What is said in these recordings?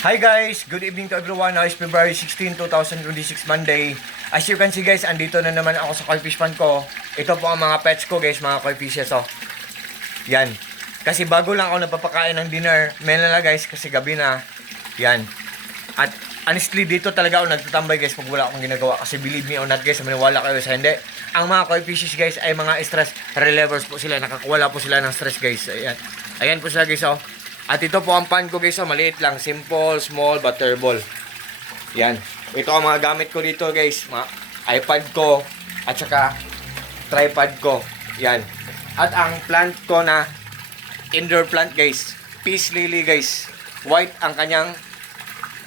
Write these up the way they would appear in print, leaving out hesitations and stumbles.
Hi guys! Good evening to everyone. Now is February 16, 2026 Monday. As you can see guys, andito na naman ako sa koi fish pond ko. Ito po ang mga pets ko guys, mga koi fishes oh. Yan. Kasi bago lang ako napapakain ng dinner. May na guys, kasi gabi na. Yan. At honestly, dito talaga ako nagtatambay guys pag wala akong ginagawa. Kasi believe me or not guys, maniwala kayo sa hindi. Ang mga koi fishes guys ay mga stress relievers po sila. Nakakuwala po sila ng stress guys. Ayan. Ayan po sila guys oh. At ito po ang pan ko guys, oh, maliit lang, simple, small, butterball. Yan. Ito ang mga gamit ko dito guys, mga iPad ko at saka tripod ko. Yan. At ang plant ko na indoor plant guys, peace lily guys. White ang kanyang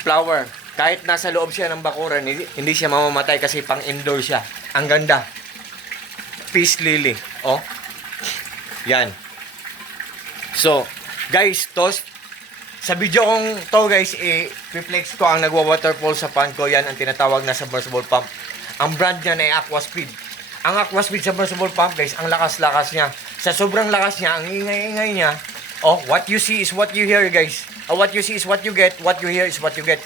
flower. Kahit nasa loob siya ng bakuran, hindi siya mamamatay kasi pang indoor siya. Ang ganda. Peace lily. Oh. Yan. So, guys, sa video kong to guys, i-reflex ko ang nagwa-waterfall sa pan ko. Yan ang tinatawag na submersible pump. Ang brand niya ay Aquaspeed. Ang Aquaspeed submersible pump guys, ang lakas-lakas niya. Sa sobrang lakas niya, ang ingay-ingay niya. Oh, what you see is what you hear guys. What you see is what you get. What you hear is what you get.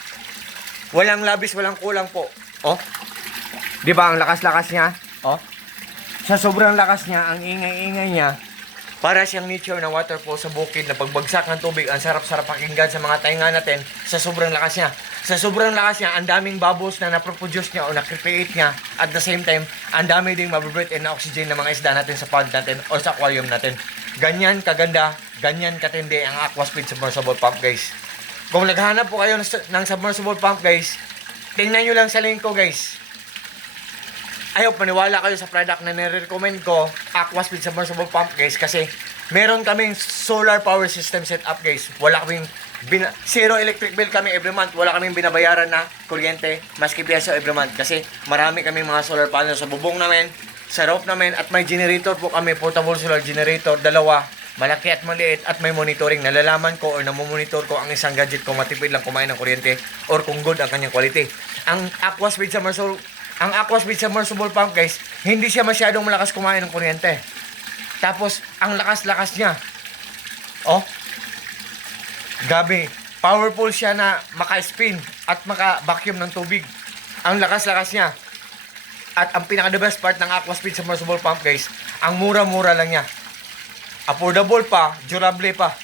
Walang labis, walang kulang po. Oh, di ba ang lakas-lakas niya? Oh, sa sobrang lakas niya, ang ingay-ingay niya. Para siyang nature na waterfall sa bukid na pagbagsak ng tubig, ang sarap-sarap pakinggan sa mga tainga natin sa sobrang lakas niya. Sa sobrang lakas niya, ang daming bubbles na naproproduce niya o na-create niya. At the same time, ang dami ding mabibreathe in na oxygen ng mga isda natin sa pond natin o sa aquarium natin. Ganyan kaganda, ganyan katindi ang Aquaspeed submersible pump guys. Kung naghahanap po kayo ng submersible pump guys, tingnan nyo lang sa link ko guys. Ayaw, paniwala kayo sa product na nire-recommend ko, Aquaspeed submersible pump guys, kasi meron kaming solar power system setup guys. Wala kaming zero electric bill kami every month. Wala kaming binabayaran na kuryente, maski piyaso every month. Kasi marami kaming mga solar panels sa bubong namin, sa roof namin, at may generator po kami, portable solar generator, dalawa, malaki at maliit, at may monitoring. Nalalaman ko or namomonitor ko ang isang gadget kung matipid lang kumain ng kuryente or kung good ang kanyang quality. Ang Aquaspeed submersible pump guys, hindi siya masyadong malakas kumain ng kuryente. Tapos, ang lakas-lakas niya. Oh, gabi. Powerful siya na maka-spin at maka-vacuum ng tubig. Ang lakas-lakas niya. At ang pinaka-the best part ng Aquaspeed submersible pump guys, ang mura-mura lang niya. Affordable pa, durable pa.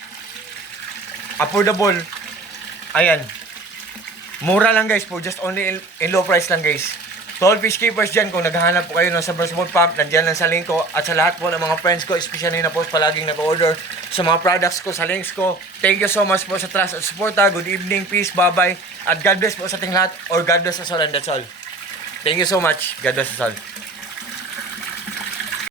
Affordable. Ayan. Mura lang guys, for just only in low price lang guys. To all fish keepers dyan, kung naghahanap po kayo ng submersible pump, nandiyan lang sa link ko. At sa lahat po ng mga friends ko, especially na po palaging nag-order sa mga products ko, sa links ko. Thank you so much po sa trust at support. Good evening, peace, bye-bye. At God bless po sa ating lahat, or God bless us all and that's all. Thank you so much. God bless us all.